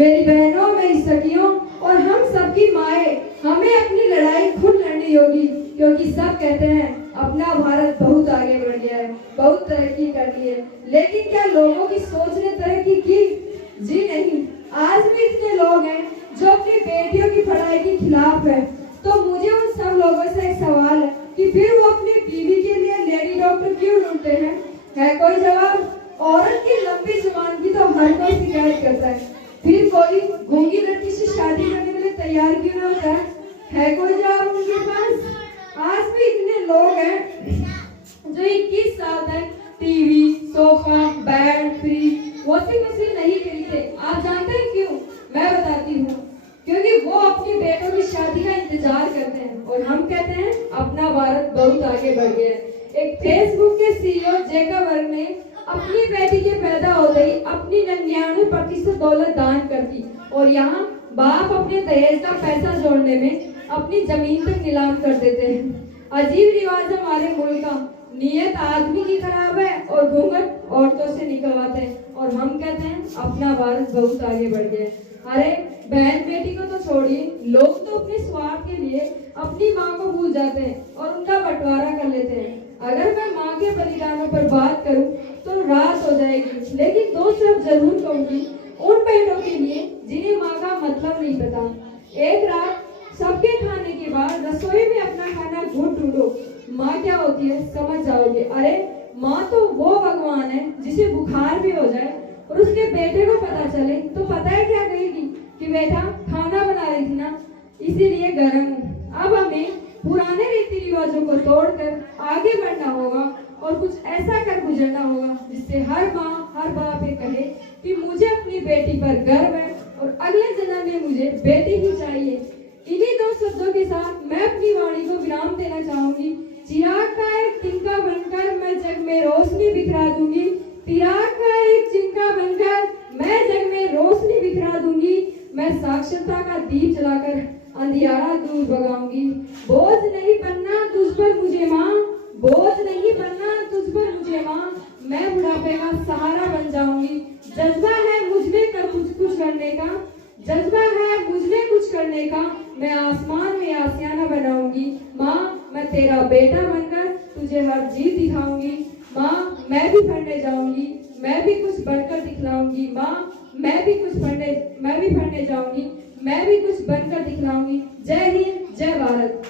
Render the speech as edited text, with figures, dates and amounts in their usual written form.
मेरी बहनों, मेरी सखियों और हम सबकी माएँ, हमें अपनी लड़ाई खुद लड़नी होगी, क्योंकि सब कहते हैं अपना भारत बहुत आगे बढ़ गया है, बहुत तरक्की कर ली है, लेकिन क्या लोगों की सोच ने तरक्की की? जी नहीं। आज भी इतने लोग हैं जो अपनी बेटियों की पढ़ाई के खिलाफ है। तो मुझे उन सब लोगों से एक सवाल है कि फिर वो अपनी बीवी के लिए लेडी डॉक्टर क्यों ढूंढते हैं? है कोई जवाब? औरत की लंबी जुबान की तो हर कोई शिकायत करता है, फिर कोई गूंगी लड़की से शादी करने के लिए तैयार क्यों ना होता है? है कोई जवाब उनके पास? आज भी इतने लोग हैं जो 21 साल तक TV, sofa, bed, fridge, washing machine नहीं खरीदते। आप जानते हैं क्यों? मैं बताती हूँ। क्योंकि वो अपनी बेटों की शादी का इंतजार करते हैं और हम कहते हैं अपना भारत बहुत आगे बढ़ गया है। एक फेसबुक के सीईओ जेकरबर्ग ने अपनी बेटी के पैदा होते ही अपनी 99% दौलत दान कर दी और यहाँ बाप अपने दहेज का पैसा जोड़ने में अपनी जमीन तक नीलाम कर देते हैं। अजीब रिवाज हमारे मुल्क का। नियत आदमी की खराब है और घूंघट औरतों से निकलवाते हैं और हम कहते हैं अपना भारत बहुत आगे बढ़ गया है। अरे बहन बेटी को तो छोड़िए, लोग तो अपने स्वार्थ के लिए अपनी माँ को भूल जाते हैं और उनका बंटवारा कर लेते हैं। अगर मैं माँ के बलिदानों पर बात करूं तो रात हो जाएगी, लेकिन दो शब्द जरूर कहूंगी उन बहनों के लिए जिन्हें माँ का मतलब नहीं पता। एक रात सबके खाने के बाद रसोई में अपना खाना घुट ढूंढो, माँ क्या होती है समझ जाओगे। अरे माँ तो वो भगवान है जिसे बुखार भी हो जाए और उसके बेटे को पता चले तो पता है क्या कहेगी कि बेटा खाना बना रही थी ना, इसीलिए गर्म हूँ। अब हमें पुराने रीति रिवाजों को तोड़कर आगे बढ़ना होगा और कुछ ऐसा कर गुजरना होगा जिससे हर माँ, हर बाप ये कहे कि मुझे अपनी बेटी पर गर्व है और अगले जन्म में मुझे बेटी ही चाहिए। इन्हीं दो शब्दों के साथ मैं अपनी वाणी को विराम देना चाहूंगी। चिराग का एक तिनका बनकर मैं जग में रोशनी बिखरा दूंगी। चिराग का एक चिंका बनकर मैं जग में रोशनी बिखरा दूंगी। मैं साक्षरता का दीप जलाकर अंधियारा दूर भगाऊंगी। बोझ नहीं बनना तुझ पर मुझे माँ, बोझ नहीं बनना तुझ पर मुझे माँ, मैं बुढ़ापे का सहारा बन जाऊंगी। जज्बा है मुझ में कुछ करने का, जज्बा है मुझ में कुछ करने का, मैं आसमान में आसियाना बनाऊंगी। माँ मैं तेरा बेटा बनकर तुझे हर जीत दिखाऊंगी। माँ मैं भी पढ़ने जाऊंगी, मैं भी कुछ बनकर दिखलाऊंगी। माँ मैं भी पढ़ने जाऊंगी, मैं भी कुछ बनकर दिखलाऊंगी। जय हिंद, जय भारत।